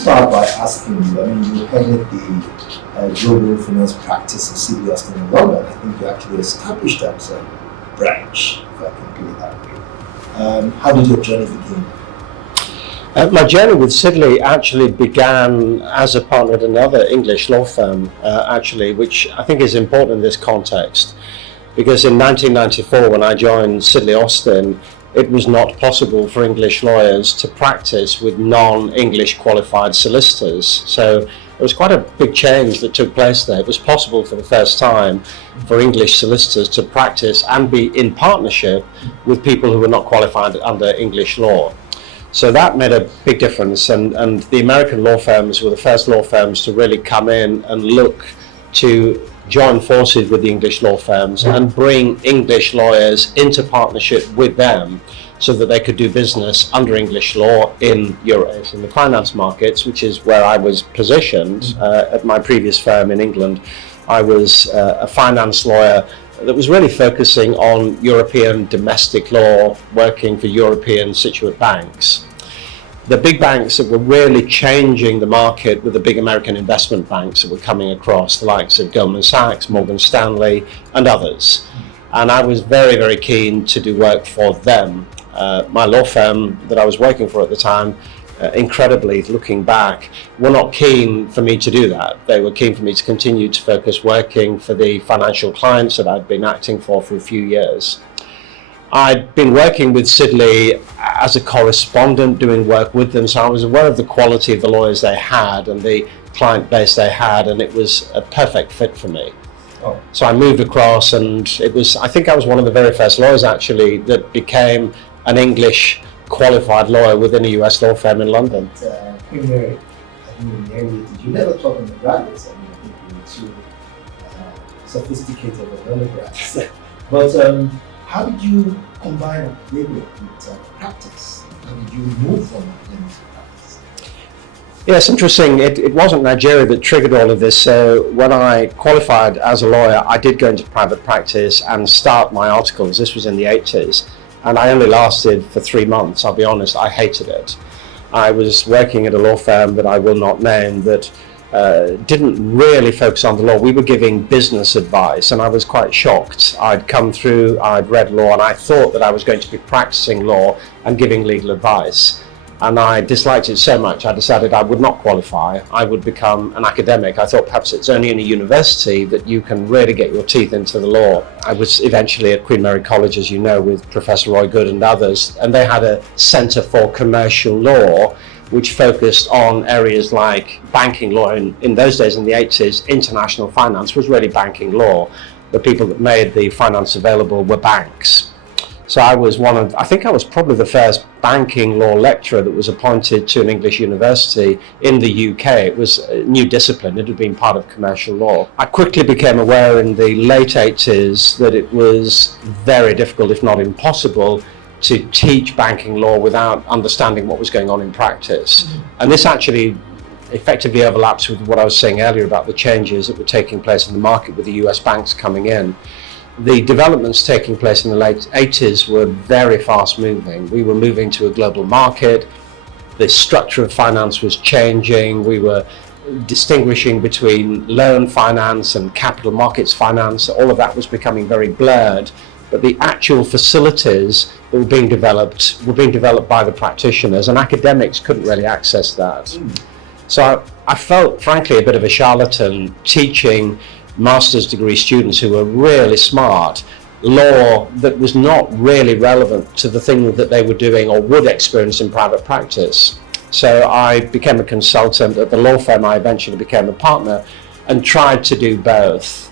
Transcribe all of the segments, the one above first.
start by asking you, I mean, you headed the global finance practice of City Austin in London. I think you actually established that as a branch, if I can put it that way. How did your journey begin? My journey with Sidley actually began as a partner at another English law firm, actually, which I think is important in this context, because in 1994, when I joined Sidley Austin, it was not possible for English lawyers to practice with non-English qualified solicitors. So it was quite a big change that took place there. It was possible for the first time for English solicitors to practice and be in partnership with people who were not qualified under English law. So that made a big difference, and the American law firms were the first law firms to really come in and look to join forces with the English law firms and bring English lawyers into partnership with them so that they could do business under English law in Europe, in the finance markets, which is where I was positioned at my previous firm in England. I was a finance lawyer that was really focusing on European domestic law, working for European situate banks. The big banks that were really changing the market were the big American investment banks that were coming across, the likes of Goldman Sachs, Morgan Stanley, and others. And I was very, very keen to do work for them. My law firm that I was working for at the time, incredibly, looking back, were not keen for me to do that. They were keen for me to continue to focus working for the financial clients that I'd been acting for a few years. I'd been working with Sidley as a correspondent, doing work with them, so I was aware of the quality of the lawyers they had and the client base they had, and it was a perfect fit for me. Oh. So I moved across, and I think I was one of the very first lawyers actually that became an English qualified lawyer within a US law firm in London. Queen Mary, did you never talk undergraduates? I mean, I think you were too sophisticated with undergrads. But how did you combine academia with practice? How did you move from academia to practice? Yes, interesting. It wasn't Nigeria that triggered all of this. So when I qualified as a lawyer, I did go into private practice and start my articles. This was in the 80s. And I only lasted for 3 months. I'll be honest, I hated it. I was working at a law firm that I will not name that didn't really focus on the law. We were giving business advice, and I was quite shocked. I'd come through, I'd read law, and I thought that I was going to be practicing law and giving legal advice. And I disliked it so much, I decided I would not qualify. I would become an academic. I thought perhaps it's only in a university that you can really get your teeth into the law. I was eventually at Queen Mary College, as you know, with Professor Roy Good and others, and they had a Centre for Commercial Law, which focused on areas like banking law. In those days, in the 80s, international finance was really banking law. The people that made the finance available were banks. So I was I think I was probably the first banking law lecturer that was appointed to an English university in the UK. It was a new discipline. It had been part of commercial law. I quickly became aware in the late 80s that it was very difficult, if not impossible, to teach banking law without understanding what was going on in practice. And this actually effectively overlaps with what I was saying earlier about the changes that were taking place in the market with the US banks coming in. The developments taking place in the late 80s were very fast moving. We were moving to a global market. The structure of finance was changing. We were distinguishing between loan finance and capital markets finance. All of that was becoming very blurred. But the actual facilities that were being developed by the practitioners, and academics couldn't really access that. So I felt, frankly, a bit of a charlatan teaching master's degree students who were really smart law that was not really relevant to the thing that they were doing or would experience in private practice. So I became a consultant at the law firm. I eventually became a partner and tried to do both.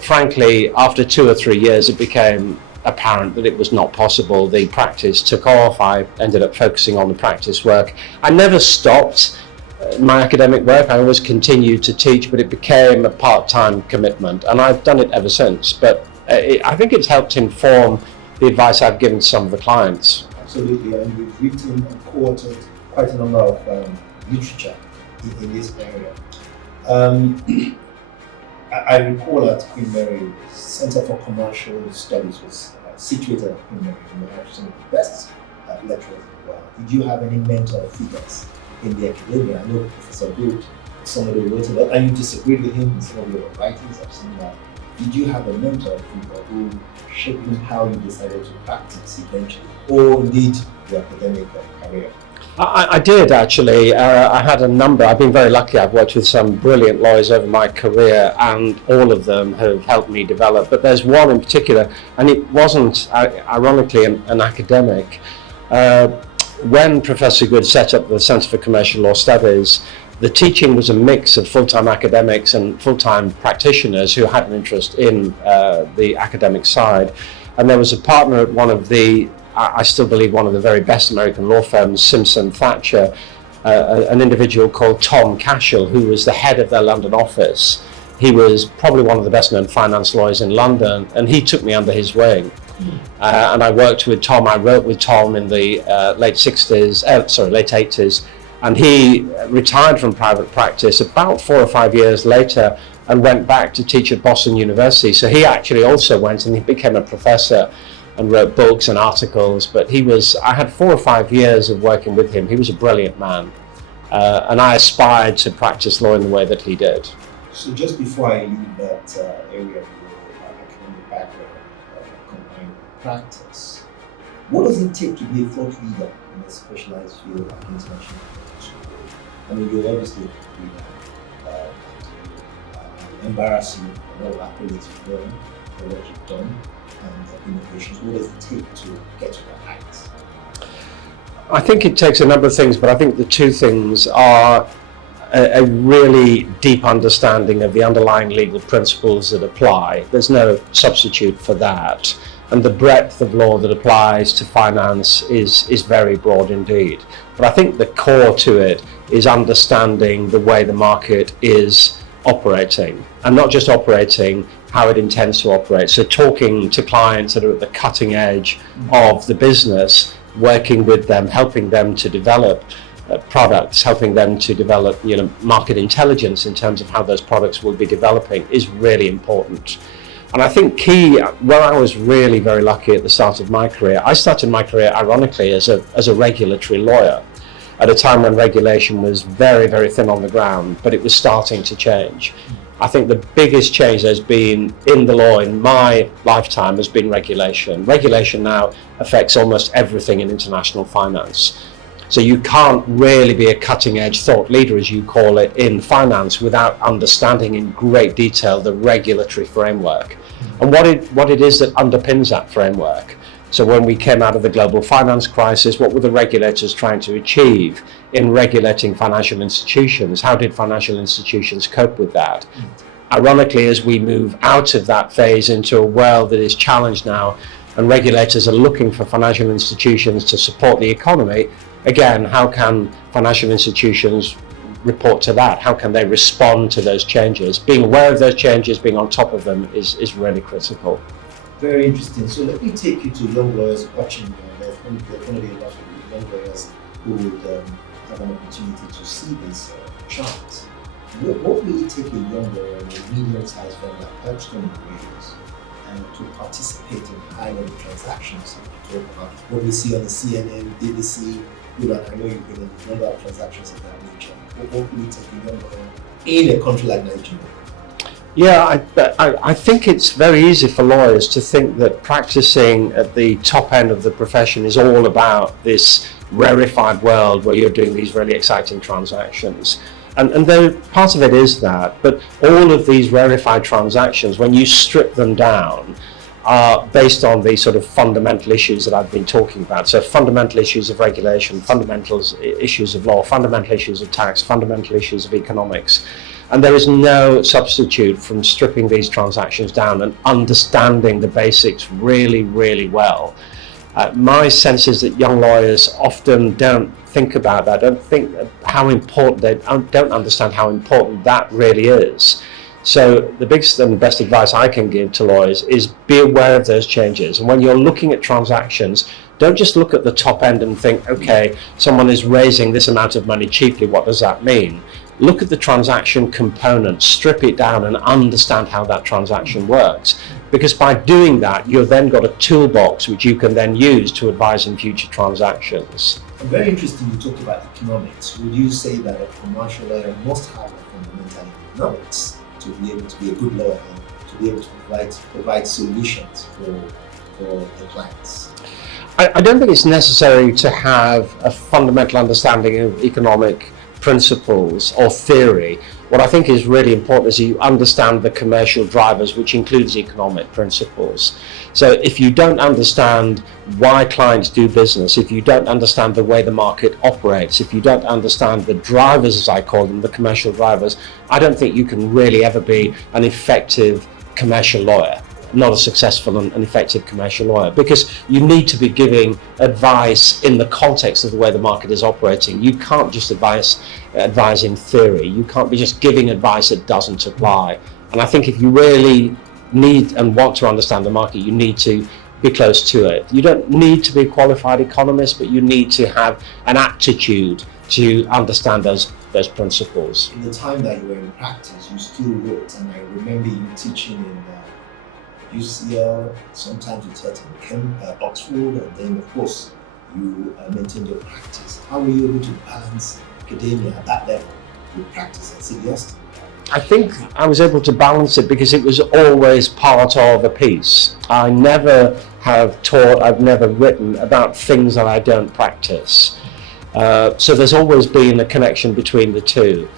Frankly, after 2 or 3 years, it became apparent that it was not possible. The practice took off. I ended up focusing on the practice work. I never stopped my academic work. I always continued to teach, but it became a part-time commitment, and I've done it ever since. But I think it's helped inform the advice I've given to some of the clients. Absolutely, and you've written and quoted quite a number of literature in this area. I recall at Queen Mary, Center for Commercial Studies was situated at Queen Mary, and you have some of the best lecturers in the world. Did you have any mentor figures in the academia. I know Professor Good, somebody who wrote about, and you disagreed with him in some of your writings. I've seen that. Did you have a mentor figure who shaped how you decided to practice eventually, or indeed your academic career? I did actually. I had a number. I've been very lucky. I've worked with some brilliant lawyers over my career, and all of them have helped me develop. But there's one in particular, and it wasn't, ironically, an academic. When Professor Good set up the Centre for Commercial Law Studies, the teaching was a mix of full-time academics and full-time practitioners who had an interest in the academic side. And there was a partner at one of the, I still believe, one of the very best American law firms, Simpson Thacher, an individual called Tom Cashel, who was the head of their London office. He was probably one of the best known finance lawyers in London, and he took me under his wing. And I worked with Tom. I wrote with Tom in the late 80s, and he retired from private practice about 4 or 5 years later and went back to teach at Boston University. So he actually also went and he became a professor and wrote books and articles. But I had 4 or 5 years of working with him. He was a brilliant man, and I aspired to practice law in the way that he did. So just before I leave that area of your academic background, combined practice, what does it take to be a thought leader in a specialized field like international relations? I mean, you're obviously a leader. Embarrassing, all accolades you've done, for what you've done, and innovations. What does it take to get to that height? I think it takes a number of things, but I think the two things are a really deep understanding of the underlying legal principles that apply. There's no substitute for that. And the breadth of law that applies to finance is very broad indeed. But I think the core to it is understanding the way the market is operating, and not just operating, how it intends to operate. So talking to clients that are at the cutting edge of the business, working with them, helping them to develop products, helping them to develop market intelligence in terms of how those products will be developing is really important. And I think where I was really very lucky at the start of my career, I started my career ironically as a regulatory lawyer at a time when regulation was very, very thin on the ground, but it was starting to change. I think the biggest change there's been in the law in my lifetime has been regulation. Regulation now affects almost everything in international finance. So you can't really be a cutting edge thought leader, as you call it, in finance without understanding in great detail the regulatory framework and what it is that underpins that framework. So when we came out of the global finance crisis, what were the regulators trying to achieve in regulating financial institutions? How did financial institutions cope with that? Ironically, as we move out of that phase into a world that is challenged now, and regulators are looking for financial institutions to support the economy, again, how can financial institutions report to that? How can they respond to those changes? Being aware of those changes, being on top of them is really critical. Very interesting. So let me take you to young lawyers watching. There's going to be a lot of young lawyers who would have an opportunity to see this chart. What will it take a young lawyer in a medium-sized firm like Penn and to participate in high-level transactions? Talk about what we see on the CNN, BBC. I know you've been in a number of transactions of that nature. What will it take a young lawyer in a country like Nigeria? Yeah, I think it's very easy for lawyers to think that practicing at the top end of the profession is all about this rarefied world where you're doing these really exciting transactions. And though part of it is that, but all of these rarefied transactions, when you strip them down, are based on the sort of fundamental issues that I've been talking about. So fundamental issues of regulation, fundamental issues of law, fundamental issues of tax, fundamental issues of economics. And there is no substitute from stripping these transactions down and understanding the basics really, really well. My sense is that young lawyers often don't think about that, don't think how important, they don't understand how important that really is. So the biggest and best advice I can give to lawyers is be aware of those changes. And when you're looking at transactions, don't just look at the top end and think, okay, someone is raising this amount of money cheaply, what does that mean? Look at the transaction component, strip it down and understand how that transaction works. Because by doing that, you've then got a toolbox which you can then use to advise in future transactions. I'm very interested you talked about economics. Would you say that a commercial lawyer must have a fundamental in economics to be able to be a good lawyer and to be able to provide solutions for the clients? I don't think it's necessary to have a fundamental understanding of economic principles or theory. What I think is really important is you understand the commercial drivers, which includes economic principles. So if you don't understand why clients do business, if you don't understand the way the market operates, if you don't understand the drivers, as I call them, the commercial drivers, I don't think you can really ever be an effective commercial lawyer. Not a successful and effective commercial lawyer, because you need to be giving advice in the context of the way the market is operating. You can't just advise in theory. You can't be just giving advice that doesn't apply. And I think if you really need and want to understand the market, you need to be close to it. You don't need to be a qualified economist, but you need to have an aptitude to understand those principles. In the time that you were in practice, you still wrote, and I remember you teaching in UCL, sometimes you taught in Penn, Oxford, and then of course you maintained your practice. How were you able to balance academia at that level with practice at City Austin? I think I was able to balance it because it was always part of a piece. I never have taught, I've never written about things that I don't practice. So there's always been a connection between the two.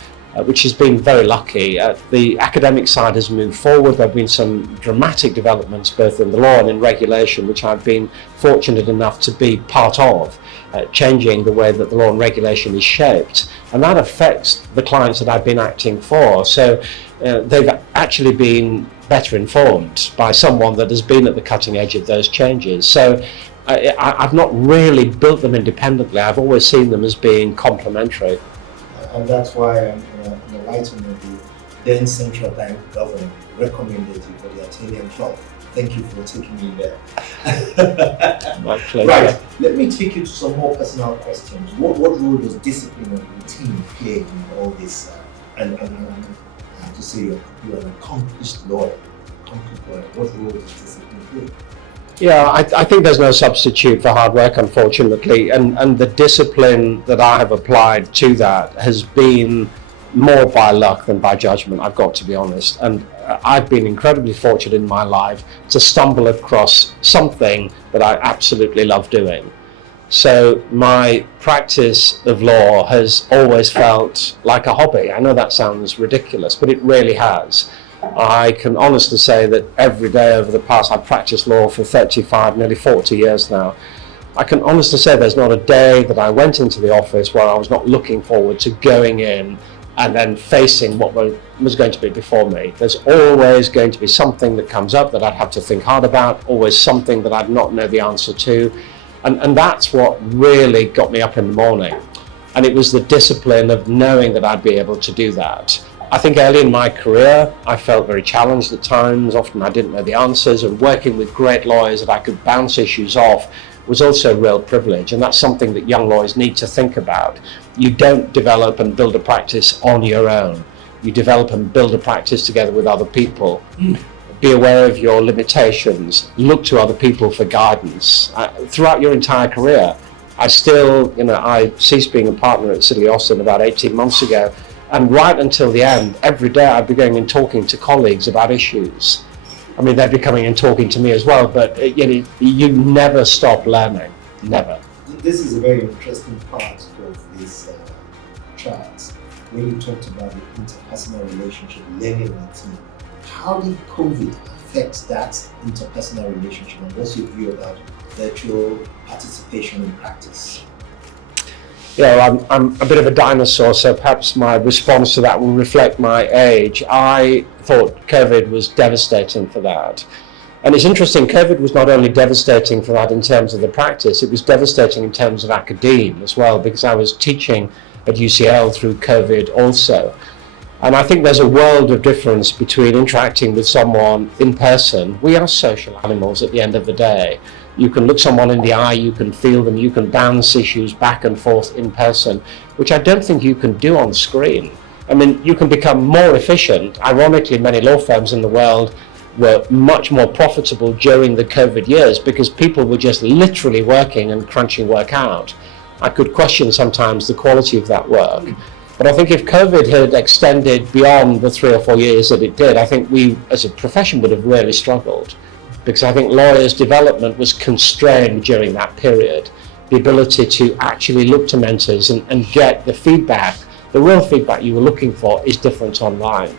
Which has been very lucky. The academic side has moved forward. There have been some dramatic developments both in the law and in regulation, which I've been fortunate enough to be part of, changing the way that the law and regulation is shaped. And that affects the clients that I've been acting for. So they've actually been better informed by someone that has been at the cutting edge of those changes. So I've not really built them independently. I've always seen them as being complementary. And that's why in the light of the then central bank governor recommended you for the Italian club. Thank you for taking me there. My pleasure. Right, let me take you to some more personal questions. What role does discipline and routine play in all this? And I have to say you're an accomplished lawyer. What role does discipline play? Yeah, I think there's no substitute for hard work, unfortunately, and the discipline that I have applied to that has been more by luck than by judgment, I've got to be honest. And I've been incredibly fortunate in my life to stumble across something that I absolutely love doing. So my practice of law has always felt like a hobby. I know that sounds ridiculous, but it really has. I can honestly say that every day over the past, I've practiced law for 35, nearly 40 years now. I can honestly say there's not a day that I went into the office where I was not looking forward to going in and then facing what was going to be before me. There's always going to be something that comes up that I'd have to think hard about, always something that I'd not know the answer to. And that's what really got me up in the morning. And it was the discipline of knowing that I'd be able to do that. I think early in my career, I felt very challenged at times. Often I didn't know the answers, and working with great lawyers that I could bounce issues off was also a real privilege. And that's something that young lawyers need to think about. You don't develop and build a practice on your own. You develop and build a practice together with other people. Be aware of your limitations. Look to other people for guidance. Throughout your entire career, I ceased being a partner at City Austin about 18 months ago. And right until the end, every day I'd be going and talking to colleagues about issues. I mean, they'd be coming and talking to me as well, but you never stop learning, never. This is a very interesting part of this chart. When you talked about the interpersonal relationship, learning in a team, how did COVID affect that interpersonal relationship, and what's your view about virtual participation in practice? Yeah, I'm a bit of a dinosaur, so perhaps my response to that will reflect my age. I thought COVID was devastating for that. And it's interesting, COVID was not only devastating for that in terms of the practice, it was devastating in terms of academia as well, because I was teaching at UCL through COVID also. And I think there's a world of difference between interacting with someone in person. We are social animals at the end of the day. You can look someone in the eye, you can feel them, you can bounce issues back and forth in person, which I don't think you can do on screen. I mean, you can become more efficient. Ironically, many law firms in the world were much more profitable during the COVID years because people were just literally working and crunching work out. I could question sometimes the quality of that work. But I think if COVID had extended beyond the 3 or 4 years that it did, I think we as a profession would have really struggled, because I think lawyers' development was constrained during that period. The ability to actually look to mentors and get the feedback, the real feedback you were looking for, is different online.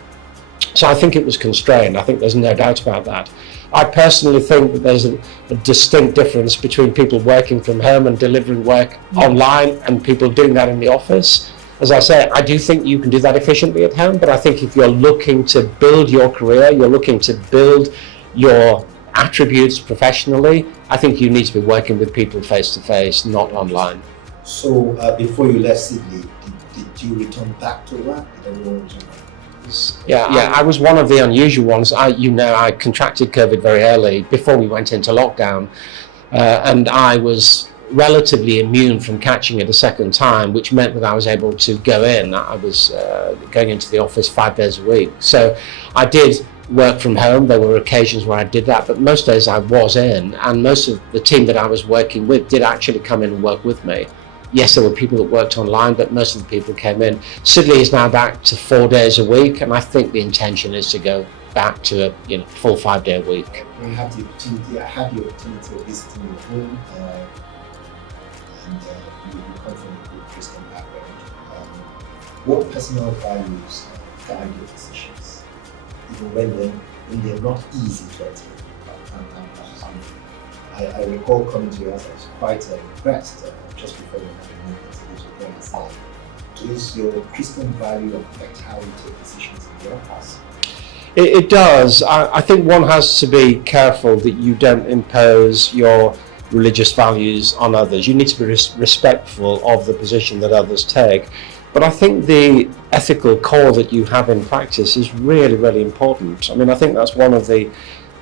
So I think it was constrained. I think there's no doubt about that. I personally think that there's a distinct difference between people working from home and delivering work online and people doing that in the office. As I say, I do think you can do that efficiently at home, but I think if you're looking to build your career, you're looking to build your attributes professionally, I think you need to be working with people face to face, not online. So before you left Sydney, did you return back to work? Did everyone return back? Yeah, I was one of the unusual ones. I contracted COVID very early before we went into lockdown, and I was relatively immune from catching it a second time, which meant that I was able to go in. I was going into the office 5 days a week. So I did work from home. There were occasions where I did that, but most days I was in, and most of the team that I was working with did actually come in and work with me. Yes, there were people that worked online, but most of the people came in. Sydney is now back to 4 days a week, and I think the intention is to go back to a full 5 day a week. I had the opportunity of visiting your home, and you come from a good Christian background. What personal values guide your decisions, even when they're not easy to attain? I recall coming to your house, I was quite impressed just before we had a meeting to this and said, does your Christian value affect how you take decisions in your house? It does. I think one has to be careful that you don't impose your religious values on others. You need to be respectful of the position that others take. But I think the ethical core that you have in practice is really, really important. I mean, I think that's one of the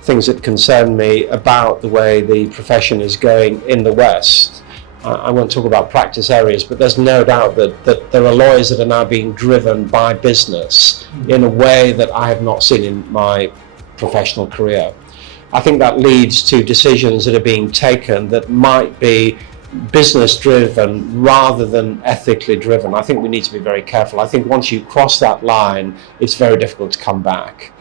things that concern me about the way the profession is going in the West. I won't talk about practice areas, but there's no doubt that there are lawyers that are now being driven by business in a way that I have not seen in my professional career. I think that leads to decisions that are being taken that might be business driven rather than ethically driven. I think we need to be very careful. I think once you cross that line, it's very difficult to come back.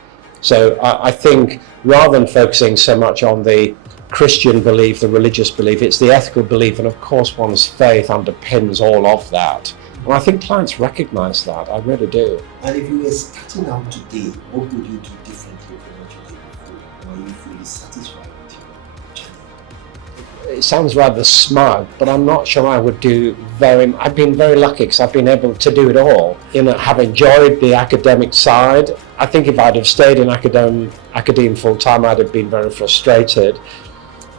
So I think rather than focusing so much on the Christian belief, the religious belief, it's the ethical belief, and of course one's faith underpins all of that. And I think clients recognize that, I really do. And if you were starting out today, what would you do differently from what you did before? Or are you fully satisfied with your journey? It sounds rather smug, but I'm not sure I would do I've been very lucky because I've been able to do it all. Have enjoyed the academic side. I think if I'd have stayed in academe full time, I'd have been very frustrated.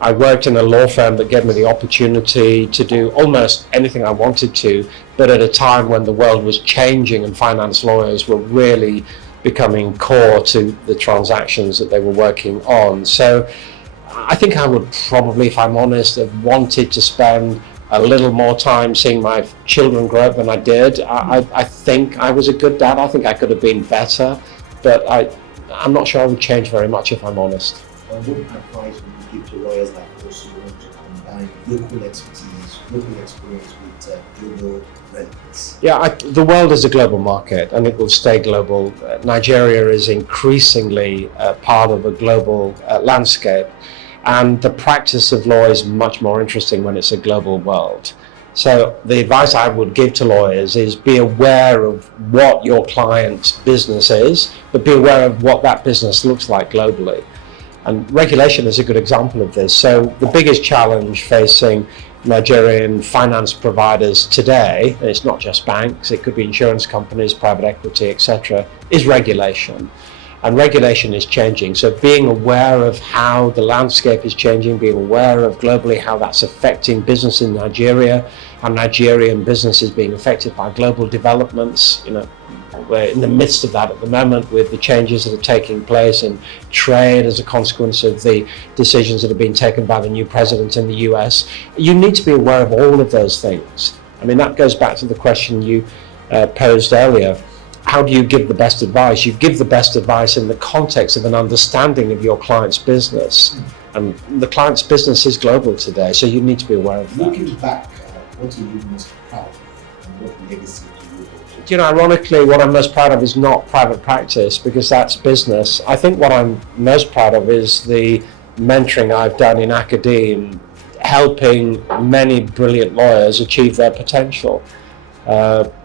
I worked in a law firm that gave me the opportunity to do almost anything I wanted to, but at a time when the world was changing and finance lawyers were really becoming core to the transactions that they were working on. So I think I would probably, if I'm honest, have wanted to spend a little more time seeing my children grow up than I did. I think I was a good dad. I think I could have been better, but I'm not sure I would change very much, if I'm honest. What advice would you give to lawyers like those who want to combine local expertise, local experience with global relevance? Yeah, the world is a global market and it will stay global. Nigeria is increasingly part of a global landscape, and the practice of law is much more interesting when it's a global world. So the advice I would give to lawyers is be aware of what your client's business is, but be aware of what that business looks like globally. And regulation is a good example of this. So the biggest challenge facing Nigerian finance providers today, and it's not just banks, it could be insurance companies, private equity, etc., is regulation. And regulation is changing. So being aware of how the landscape is changing, being aware of globally how that's affecting business in Nigeria, and Nigerian business is being affected by global developments. We're in the midst of that at the moment with the changes that are taking place in trade as a consequence of the decisions that have been taken by the new president in the US. You need to be aware of all of those things. I mean, that goes back to the question you posed earlier. How do you give the best advice? You give the best advice in the context of an understanding of your client's business. And the client's business is global today, so you need to be aware of that. Looking back, what are you most proud of, and what legacy do you hope to? You know, ironically, what I'm most proud of is not private practice, because that's business. I think what I'm most proud of is the mentoring I've done in academia, helping many brilliant lawyers achieve their potential.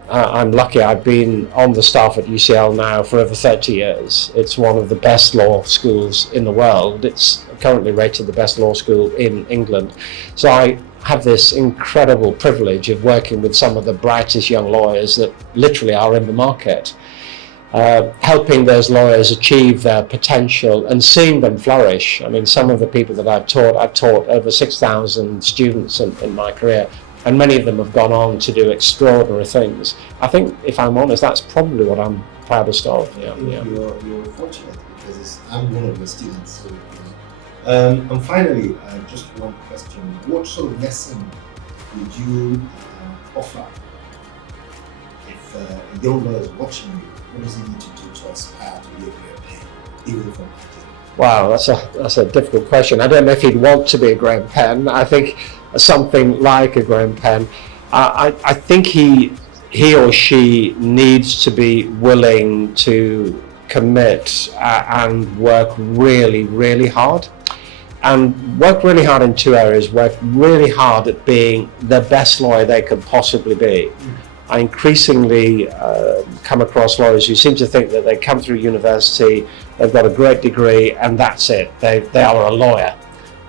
I'm lucky. I've been on the staff at UCL now for over 30 years. It's one of the best law schools in the world. It's currently rated the best law school in England. So I have this incredible privilege of working with some of the brightest young lawyers that literally are in the market, helping those lawyers achieve their potential and seeing them flourish. I mean, some of the people that I've taught over 6,000 students in my career, and many of them have gone on to do extraordinary things. I think, if I'm honest, that's probably what I'm proudest of. Yeah. You're fortunate, because I'm one of your students. So, and finally, just one question. What sort of lesson would you offer if a young lawyer is watching you? What does he need to do to aspire to be a great Penn, even from academia? Wow, that's a difficult question. I don't know if he'd want to be a great Penn. I think something like a great Penn. I think he or she needs to be willing to commit and work really, really hard. And work really hard in two areas. Work really hard at being the best lawyer they could possibly be. I increasingly come across lawyers who seem to think that they come through university, they've got a great degree, and that's it. They are a lawyer.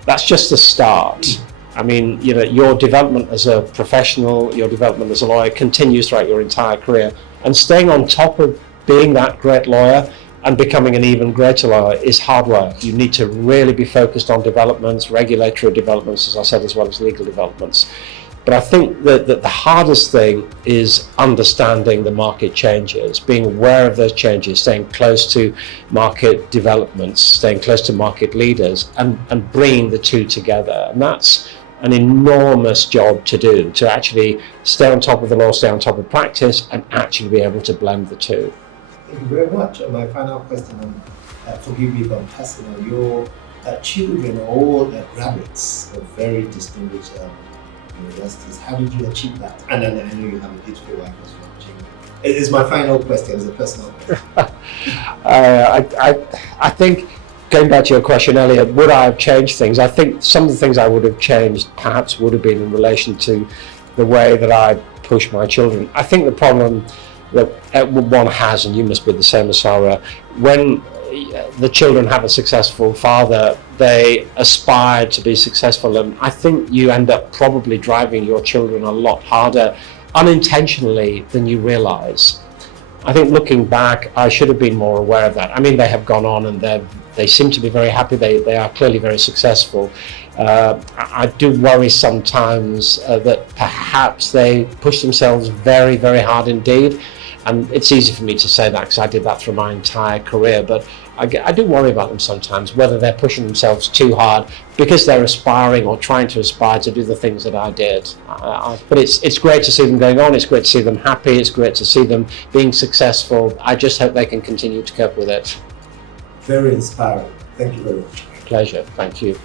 That's just the start. I mean, you know, your development as a professional, your development as a lawyer continues throughout your entire career. And staying on top of being that great lawyer and becoming an even greater lawyer is hard work. You need to really be focused on developments, regulatory developments, as I said, as well as legal developments. But I think that the hardest thing is understanding the market changes, being aware of those changes, staying close to market developments, staying close to market leaders, and bringing the two together. And that's an enormous job to do, to actually stay on top of the law, stay on top of practice, and actually be able to blend the two. Thank you very much. And my final question, forgive me if I'm personal, your children are all graduates of very distinguished universities. How did you achieve that? And then I know you have a beautiful wife as well, Jamie. It is my final question, as a personal question. I think, going back to your question earlier, would I have changed things? I think some of the things I would have changed perhaps would have been in relation to the way that I push my children. I think the problem that one has, and you must be the same, Osaro, when the children have a successful father, they aspire to be successful, and I think you end up probably driving your children a lot harder unintentionally than you realize. I think looking back, I should have been more aware of that. I mean, they have gone on and they seem to be very happy. They are clearly very successful. I do worry sometimes that perhaps they push themselves very, very hard indeed. And it's easy for me to say that because I did that through my entire career, but I do worry about them sometimes, whether they're pushing themselves too hard because they're aspiring or trying to aspire to do the things that I did. But it's great to see them going on, it's great to see them happy, it's great to see them being successful. I just hope they can continue to cope with it. Very inspiring. Thank you very much. Pleasure, thank you.